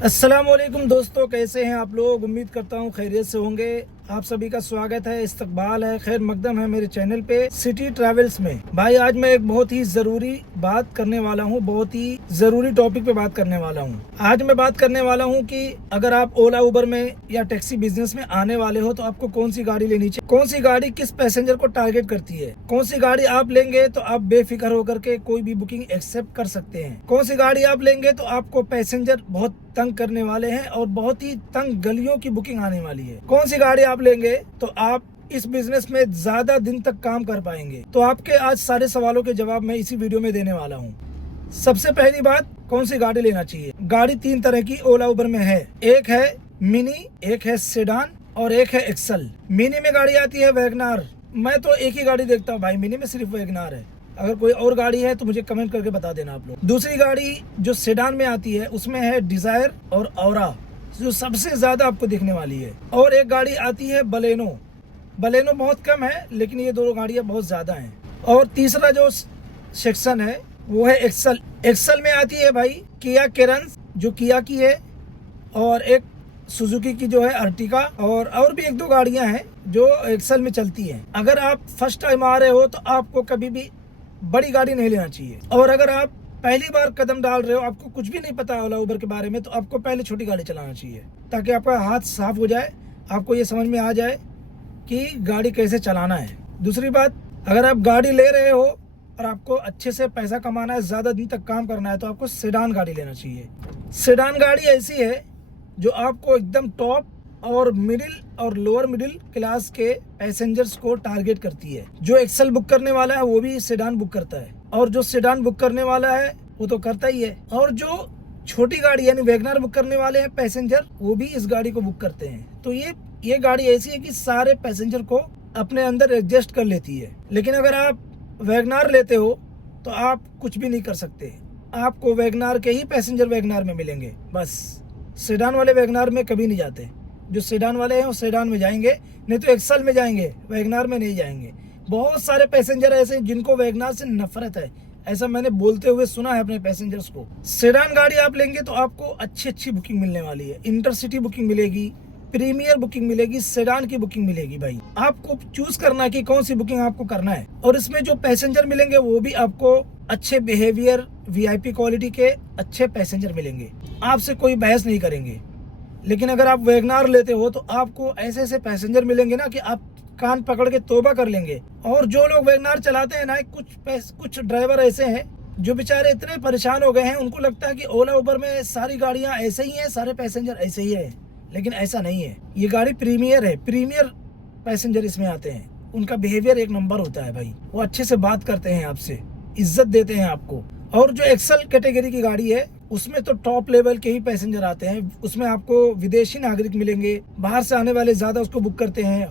अस्सलामुअलैकुम दोस्तों, कैसे हैं आप लोग। उम्मीद करता हूँ खैरियत से होंगे। आप सभी का स्वागत है, इस्तकबाल है, खैर मकदम है मेरे चैनल पे सिटी ट्रैवल्स में। भाई आज मैं एक बहुत ही ज़रूरी बात करने वाला हूँ, बहुत ही ज़रूरी टॉपिक पे बात करने वाला हूँ। आज मैं बात करने वाला हूँ कि अगर आप ओला उबर में या टैक्सी बिजनेस में आने वाले हो तो आपको कौन सी गाड़ी लेनी चाहिए, कौन सी गाड़ी किस पैसेंजर को टारगेट करती है, कौन सी गाड़ी आप लेंगे तो आप बेफिक्र होकर के कोई भी बुकिंग एक्सेप्ट कर सकते हैं, कौन सी गाड़ी आप लेंगे तो आपको पैसेंजर बहुत तंग करने वाले हैं और बहुत ही तंग गलियों की बुकिंग आने वाली है। कौन सी गाड़ी आप लेंगे तो आप इस बिजनेस में ज्यादा दिन तक काम कर पाएंगे। तो आपके आज सारे सवालों के जवाब मैं इसी वीडियो में देने वाला हूँ। सबसे पहली बात, कौन सी गाड़ी लेना चाहिए। गाड़ी तीन तरह की ओला उबर में है, एक है मिनी, एक है सेडान और एक है एक्सल। मिनी में गाड़ी आती है वैगनार। मैं तो एक ही गाड़ी देखता हूँ भाई, मिनी में सिर्फ वैगनार है। अगर कोई और गाड़ी है तो मुझे कमेंट करके बता देना आप लोग। दूसरी गाड़ी जो सेडान में आती है उसमें है डिजायर और औरा, जो सबसे ज्यादा आपको दिखने वाली है। और एक गाड़ी आती है बलेनो। बलेनो बहुत कम है लेकिन ये दोनों गाड़ियां बहुत ज्यादा हैं। और तीसरा जो सेक्शन है वो है एक्सल। एक्सल में आती है भाई किया केरन्स जो किया की है, और एक सुजुकी की जो है अर्टिका, और भी एक दो गाड़ियां हैं जो एक्सल में चलती हैं। अगर आप फर्स्ट टाइम आ रहे हो तो आपको कभी भी बड़ी गाड़ी नहीं लेना चाहिए, और अगर आप पहली बार कदम डाल रहे हो, आपको कुछ भी नहीं पता ओला उबर के बारे में, तो आपको पहले छोटी गाड़ी चलाना चाहिए ताकि आपका हाथ साफ हो जाए, आपको ये समझ में आ जाए कि गाड़ी कैसे चलाना है। दूसरी बात, अगर आप गाड़ी ले रहे हो और आपको अच्छे से पैसा कमाना है, ज़्यादा दिन तक काम करना है, तो आपको सेडान गाड़ी लेना चाहिए। सेडान गाड़ी ऐसी है जो आपको एकदम टॉप और मिडिल और लोअर मिडिल क्लास के पैसेंजर्स को टारगेट करती है। जो एक्सल बुक करने वाला है वो भी सेडान बुक करता है, और जो सेडान बुक करने वाला है वो तो करता ही है, और जो छोटी गाड़ी यानी वैगनर बुक करने वाले हैं पैसेंजर, वो भी इस गाड़ी को बुक करते हैं। तो ये गाड़ी ऐसी है कि सारे पैसेंजर को अपने अंदर एडजस्ट कर लेती है। लेकिन अगर आप वैगनर लेते हो तो आप कुछ भी नहीं कर सकते, आपको वैगनर के ही पैसेंजर वैगनर में मिलेंगे बस। सेडान वाले वैगनर में कभी नहीं जाते। जो सेडान वाले हैं वो सेडान में जाएंगे, नहीं तो एक्सल में जाएंगे, वैगनर में नहीं जाएंगे। बहुत सारे पैसेंजर ऐसे जिनको वैगनर से नफरत है, ऐसा मैंने बोलते हुए सुना है अपने पैसेंजर्स को। सेडान गाड़ी आप लेंगे तो आपको अच्छी बुकिंग मिलने वाली है। इंटरसिटी बुकिंग मिलेगी, प्रीमियर बुकिंग मिलेगी, सेडान की बुकिंग मिलेगी। भाई आपको चूज करना है कि कौन सी बुकिंग आपको करना है, और इसमें जो पैसेंजर मिलेंगे वो भी आपको अच्छे बिहेवियर, वीआईपी क्वालिटी के अच्छे पैसेंजर मिलेंगे, आपसे कोई बहस नहीं करेंगे। लेकिन अगर आप वैगनार लेते हो तो आपको ऐसे ऐसे पैसेंजर मिलेंगे ना कि आप कान पकड़ के तौबा कर लेंगे। और जो लोग वैगनार चलाते हैं ना, कुछ ड्राइवर ऐसे हैं जो बेचारे इतने परेशान हो गए हैं, उनको लगता है कि ओला उबर में सारी गाड़ियां ऐसे ही हैं, सारे पैसेंजर ऐसे ही हैं, लेकिन ऐसा नहीं है। ये गाड़ी प्रीमियर है, प्रीमियर पैसेंजर इसमें आते हैं, उनका बिहेवियर एक नंबर होता है भाई। वो अच्छे से बात करते हैं आपसे, इज्जत देते हैं आपको। और जो एक्सल कैटेगरी की गाड़ी है उसमें तो टॉप लेवल के ही पैसेंजर आते हैं। उसमें आपको विदेशी नागरिक मिलेंगे, बाहर से आने वाले ज्यादा उसको बुक करते हैं।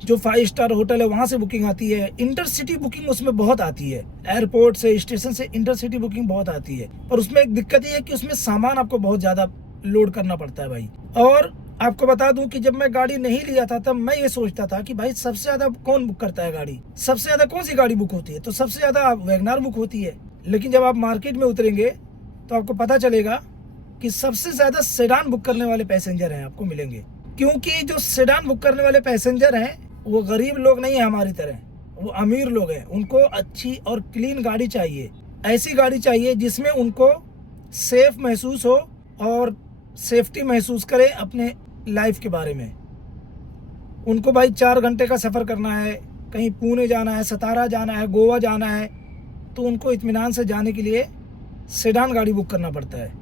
जो 5 स्टार होटल है वहां से बुकिंग आती है। इंटरसिटी बुकिंग उसमें बहुत आती है, एयरपोर्ट से, स्टेशन से इंटरसिटी बुकिंग बहुत आती है। और उसमें एक दिक्कत ये है कि उसमें सामान आपको बहुत ज्यादा लोड करना पड़ता है भाई। और आपको बता दूं कि जब मैं गाड़ी नहीं लिया था तब मैं ये सोचता था कि भाई सबसे ज्यादा कौन बुक करता है गाड़ी, सबसे ज्यादा कौन सी गाड़ी बुक होती है, तो सबसे ज्यादा वैगनार बुक होती है। लेकिन जब आप मार्केट में उतरेंगे तो आपको पता चलेगा कि सबसे ज्यादा सेडान बुक करने वाले पैसेंजर हैं आपको मिलेंगे। क्योंकि जो सेडान बुक करने वाले पैसेंजर हैं वो गरीब लोग नहीं है हमारी तरह, वो अमीर लोग हैं। उनको अच्छी और क्लीन गाड़ी चाहिए, ऐसी गाड़ी चाहिए जिसमें उनको सेफ महसूस हो और सेफ्टी महसूस करें अपने लाइफ के बारे में। उनको भाई 4 घंटे का सफ़र करना है, कहीं पुणे जाना है, सतारा जाना है, गोवा जाना है, तो उनको इत्मीनान से जाने के लिए सेडान गाड़ी बुक करना पड़ता है।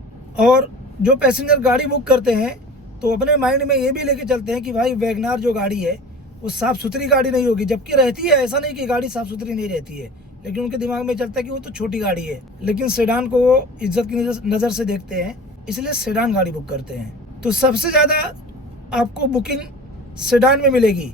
और जो पैसेंजर गाड़ी बुक करते हैं तो अपने माइंड में ये भी लेके चलते हैं कि भाई वैगनार जो गाड़ी है वो साफ़ सुथरी गाड़ी नहीं होगी, जबकि रहती है। ऐसा नहीं कि गाड़ी साफ़ सुथरी नहीं रहती है, लेकिन उनके दिमाग में चलता है कि वो तो छोटी गाड़ी है। लेकिन सेडान को वो इज्जत की नज़र से देखते हैं, इसलिए सेडान गाड़ी बुक करते हैं। तो सबसे ज़्यादा आपको बुकिंग सेडान में मिलेगी।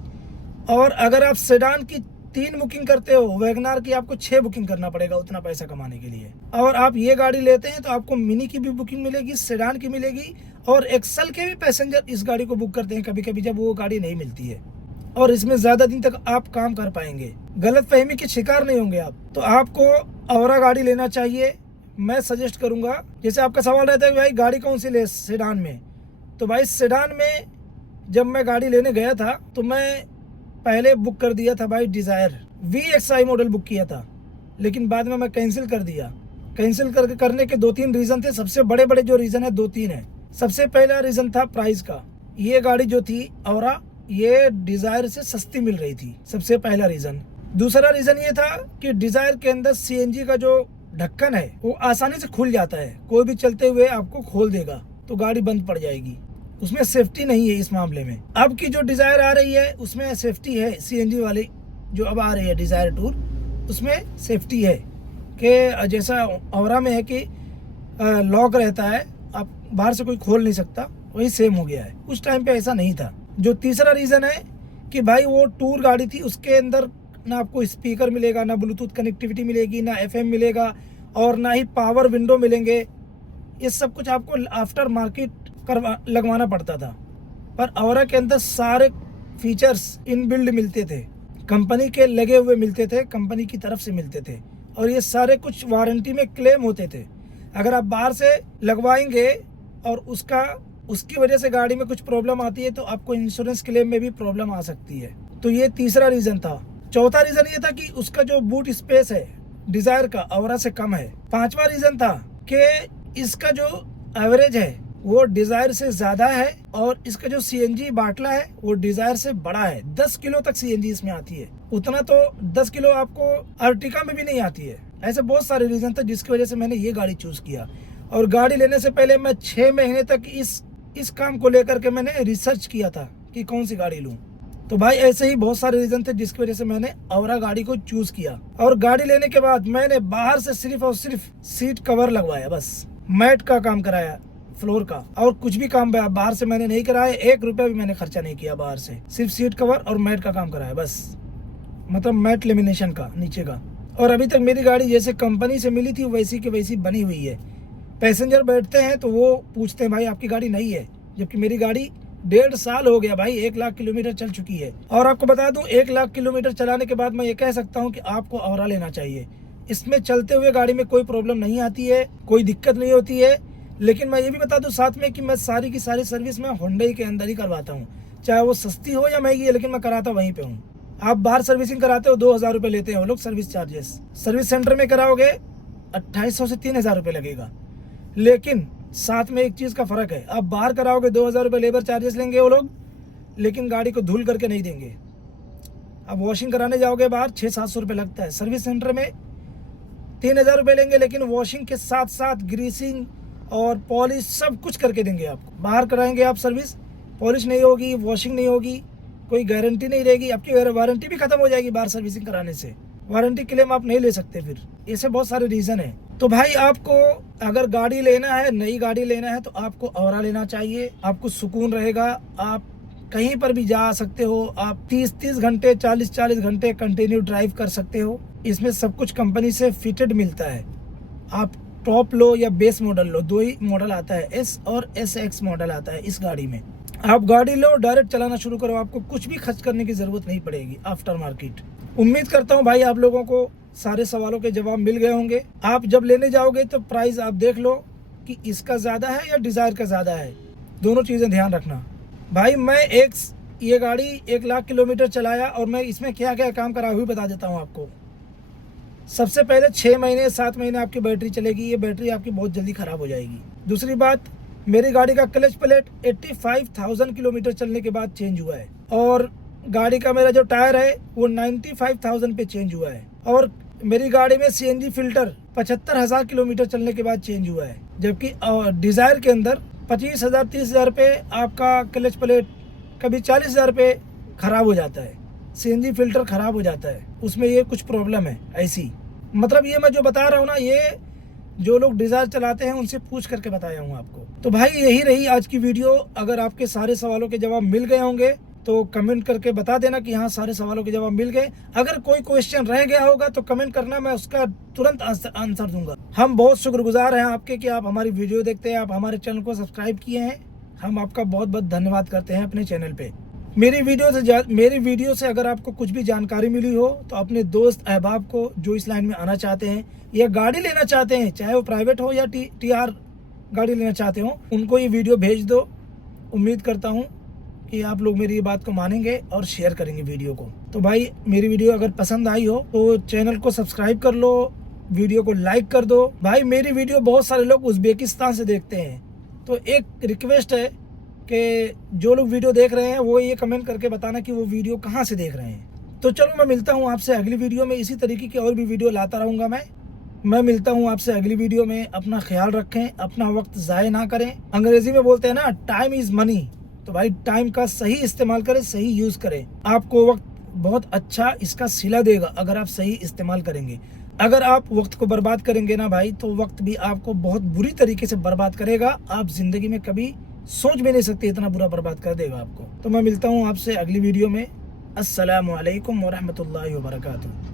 और अगर आप सेडान की 3 बुकिंग करते हो, वैगनार की आपको 6 बुकिंग करना पड़ेगा उतना पैसा कमाने के लिए। और आप ये गाड़ी लेते हैं तो आपको मिनी की भी बुकिंग मिलेगी, सेडान की मिलेगी, और एक्सल के भी पैसेंजर इस गाड़ी को बुक करते हैं कभी कभी जब वो गाड़ी नहीं मिलती है। और इसमें ज्यादा दिन तक आप काम कर पाएंगे, गलत फहमी के शिकार नहीं होंगे आप। तो आपको औरा गाड़ी लेना चाहिए, मैं सजेस्ट करूंगा, जैसे आपका सवाल रहता है कि भाई गाड़ी कौन सी ले सेडान में, तो भाई सेडान में जब मैं गाड़ी लेने गया था तो मैं पहले बुक कर दिया था भाई डिज़ायर VXI मॉडल बुक किया था, लेकिन बाद में मैं कैंसिल कर दिया। कैंसिल करने के 2-3 रीज़न थे। सबसे बड़े बड़े जो रीज़न है 2-3 है। सबसे पहला रीज़न था प्राइस का। ये गाड़ी जो थी औरा, ये डिज़ायर से सस्ती मिल रही थी, सबसे पहला रीज़न। दूसरा रीज़न ये था कि डिज़ायर के अंदर CNG का जो ढक्कन है वो आसानी से खुल जाता है, कोई भी चलते हुए आपको खोल देगा तो गाड़ी बंद पड़ जाएगी। उसमें सेफ्टी नहीं है इस मामले में। अब की जो डिज़ायर आ रही है उसमें सेफ्टी है, CNG वाली जो अब आ रही है डिज़ायर टूर, उसमें सेफ्टी है कि जैसा औरा में है कि लॉक रहता है, आप बाहर से कोई खोल नहीं सकता, वही सेम हो गया है। उस टाइम पे ऐसा नहीं था। जो तीसरा रीज़न है कि भाई वो टूर गाड़ी थी, उसके अंदर ना आपको स्पीकर मिलेगा, ना ब्लूटूथ कनेक्टिविटी मिलेगी, ना FM मिलेगा और ना ही पावर विंडो मिलेंगे। ये सब कुछ आपको आफ्टर मार्केट लगवाना पड़ता था। पर औरा के अंदर सारे फीचर्स इनबिल्ड मिलते थे, कंपनी के लगे हुए मिलते थे, कंपनी की तरफ से मिलते थे, और ये सारे कुछ वारंटी में क्लेम होते थे। अगर आप बाहर से लगवाएंगे और उसकी वजह से गाड़ी में कुछ प्रॉब्लम आती है तो आपको इंश्योरेंस क्लेम में भी प्रॉब्लम आ सकती है। तो ये तीसरा रीज़न था। चौथा रीज़न ये था कि उसका जो बूट स्पेस है डिज़ायर का औरा से कम है। पांचवा रीज़न था कि इसका जो एवरेज है वो डिज़ायर से ज़्यादा है और इसका जो CNG बाटला है वो डिज़ायर से बड़ा है। 10 किलो तक CNG इसमें आती है, उतना तो 10 किलो आपको अर्टिका में भी नहीं आती है। ऐसे बहुत सारे रीज़न थे जिसकी वजह से मैंने ये गाड़ी चूज़ किया। और गाड़ी लेने से पहले मैं 6 महीने तक इस काम को लेकर के मैंने रिसर्च किया था कि कौन सी गाड़ी लूँ। तो भाई ऐसे ही बहुत सारे रीज़न थे जिसकी वजह से मैंने औरा गाड़ी को चूज़ किया। और गाड़ी लेने के बाद मैंने बाहर से सिर्फ और सिर्फ सीट कवर लगवाया, बस मैट का काम कराया फ्लोर का, और कुछ भी काम बाहर से मैंने नहीं कराया। 1 रुपया भी मैंने खर्चा नहीं किया बाहर से, सिर्फ सीट कवर और मैट का काम कराया बस, मतलब मैट लेमिनेशन का नीचे का। और अभी तक मेरी गाड़ी जैसे कंपनी से मिली थी वैसी की वैसी बनी हुई है। पैसेंजर बैठते हैं तो वो पूछते हैं भाई आपकी गाड़ी नई है, जबकि मेरी गाड़ी 1.5 साल हो गया भाई, 1 लाख किलोमीटर चल चुकी है। और आपको बता दूं 1 लाख किलोमीटर चलाने के बाद मैं ये कह सकता हूँ कि आपको औरा लेना चाहिए। इसमें चलते हुए गाड़ी में कोई प्रॉब्लम नहीं आती है, कोई दिक्कत नहीं होती है। लेकिन मैं ये भी बता दूं साथ में कि मैं सारी की सारी सर्विस मैं होंडा के अंदर ही करवाता हूँ, चाहे वो सस्ती हो या महंगी है, लेकिन मैं कराता वहीं पे हूँ। आप बाहर सर्विसिंग कराते हो 2000 रुपये लेते हैं वो लोग सर्विस चार्जेस। सर्विस सेंटर में कराओगे 2800 से 3000 रुपये लगेगा। लेकिन साथ में एक चीज़ का फ़र्क है, आप बाहर कराओगे 2000 रुपये लेबर चार्जेस लेंगे वो लोग, लेकिन गाड़ी को धुल करके नहीं देंगे। आप वॉशिंग कराने जाओगे बाहर 600-700 रुपये लगता है। सर्विस सेंटर में 3000 रुपये लेंगे, लेकिन वॉशिंग के साथ साथ ग्रीसिंग और पॉलिश सब कुछ करके देंगे आपको। बाहर कराएंगे आप सर्विस, पॉलिश नहीं होगी, वॉशिंग नहीं होगी, कोई गारंटी नहीं रहेगी, आपकी वारंटी भी खत्म हो जाएगी बाहर सर्विसिंग कराने से, वारंटी क्लेम आप नहीं ले सकते। फिर ऐसे बहुत सारे रीज़न है। तो भाई आपको अगर गाड़ी लेना है, नई गाड़ी लेना है, तो आपको औरा लेना चाहिए। आपको सुकून रहेगा, आप कहीं पर भी जा सकते हो, आप 30-30 घंटे 40-40 घंटे कंटिन्यू ड्राइव कर सकते हो। इसमें सब कुछ कंपनी से फिटेड मिलता है। आप टॉप लो या बेस मॉडल लो, 2 ही मॉडल आता है, S और SX मॉडल आता है इस गाड़ी में। आप गाड़ी लो, डायरेक्ट चलाना शुरू करो, आपको कुछ भी खर्च करने की ज़रूरत नहीं पड़ेगी आफ्टर मार्केट। उम्मीद करता हूँ भाई आप लोगों को सारे सवालों के जवाब मिल गए होंगे। आप जब लेने जाओगे तो प्राइस आप देख लो कि इसका ज़्यादा है या डिज़ायर का ज़्यादा है, दोनों चीज़ें ध्यान रखना। भाई मैं ये गाड़ी 1 लाख किलोमीटर चलाया और मैं इसमें क्या क्या काम करा हुई बता देता हूँ आपको। सबसे पहले 6 महीने 7 महीने आपकी बैटरी चलेगी, ये बैटरी आपकी बहुत जल्दी ख़राब हो जाएगी। दूसरी बात, मेरी गाड़ी का क्लच प्लेट 85,000 किलोमीटर चलने के बाद चेंज हुआ है, और गाड़ी का मेरा जो टायर है वो 95,000 पे चेंज हुआ है, और मेरी गाड़ी में CNG फिल्टर 75,000 किलोमीटर चलने के बाद चेंज हुआ है। जबकि डिज़ायर के अंदर 25,000-30,000 पे आपका क्लच प्लेट, कभी 40,000 पे ख़राब हो जाता है, CNG फिल्टर ख़राब हो जाता है, उसमें ये कुछ प्रॉब्लम है ऐसी। मतलब ये मैं जो बता रहा हूँ ना, ये जो लोग डिज़ायर चलाते हैं उनसे पूछ करके बताया हूँ आपको। तो भाई यही रही आज की वीडियो। अगर आपके सारे सवालों के जवाब मिल गए होंगे तो कमेंट करके बता देना कि हाँ सारे सवालों के जवाब मिल गए। अगर कोई क्वेश्चन रह गया होगा तो कमेंट करना, मैं उसका तुरंत आंसर दूंगा। हम बहुत शुक्रगुजार हैं आपके कि आप हमारी वीडियो देखते हैं, आप हमारे चैनल को सब्सक्राइब किए हैं। हम आपका बहुत बहुत धन्यवाद करते हैं अपने चैनल पे। मेरी वीडियो से अगर आपको कुछ भी जानकारी मिली हो तो अपने दोस्त अहबाब को जो इस लाइन में आना चाहते हैं या गाड़ी लेना चाहते हैं, चाहे वो प्राइवेट हो या टीआर गाड़ी लेना चाहते हो, उनको ये वीडियो भेज दो। उम्मीद करता हूँ कि आप लोग मेरी ये बात को मानेंगे और शेयर करेंगे वीडियो को। तो भाई मेरी वीडियो अगर पसंद आई हो तो चैनल को सब्सक्राइब कर लो, वीडियो को लाइक कर दो। भाई मेरी वीडियो बहुत सारे लोग उज़्बेकिस्तान से देखते हैं, तो एक रिक्वेस्ट है कि जो लोग वीडियो देख रहे हैं वो ये कमेंट करके बताना कि वो वीडियो कहाँ से देख रहे हैं। तो चलो मैं मिलता हूँ आपसे अगली वीडियो में, इसी तरीके की और भी वीडियो लाता रहूँगा मैं मिलता हूँ आपसे अगली वीडियो में। अपना ख्याल रखें, अपना वक्त ज़ाय ना करें। अंग्रेजी में बोलते हैं ना, टाइम इज़ मनी। तो भाई टाइम का सही इस्तेमाल करें, सही यूज़ करें। आपको वक्त बहुत अच्छा इसका सिला देगा अगर आप सही इस्तेमाल करेंगे। अगर आप वक्त को बर्बाद करेंगे ना भाई, तो वक्त भी आपको बहुत बुरी तरीके से बर्बाद करेगा। आप जिंदगी में कभी सोच भी नहीं सकते, इतना बुरा बर्बाद कर देगा आपको। तो मैं मिलता हूँ आपसे अगली वीडियो में। अस्सलामु अलैकुम वरहमतुल्लाहि वबरकातुहू।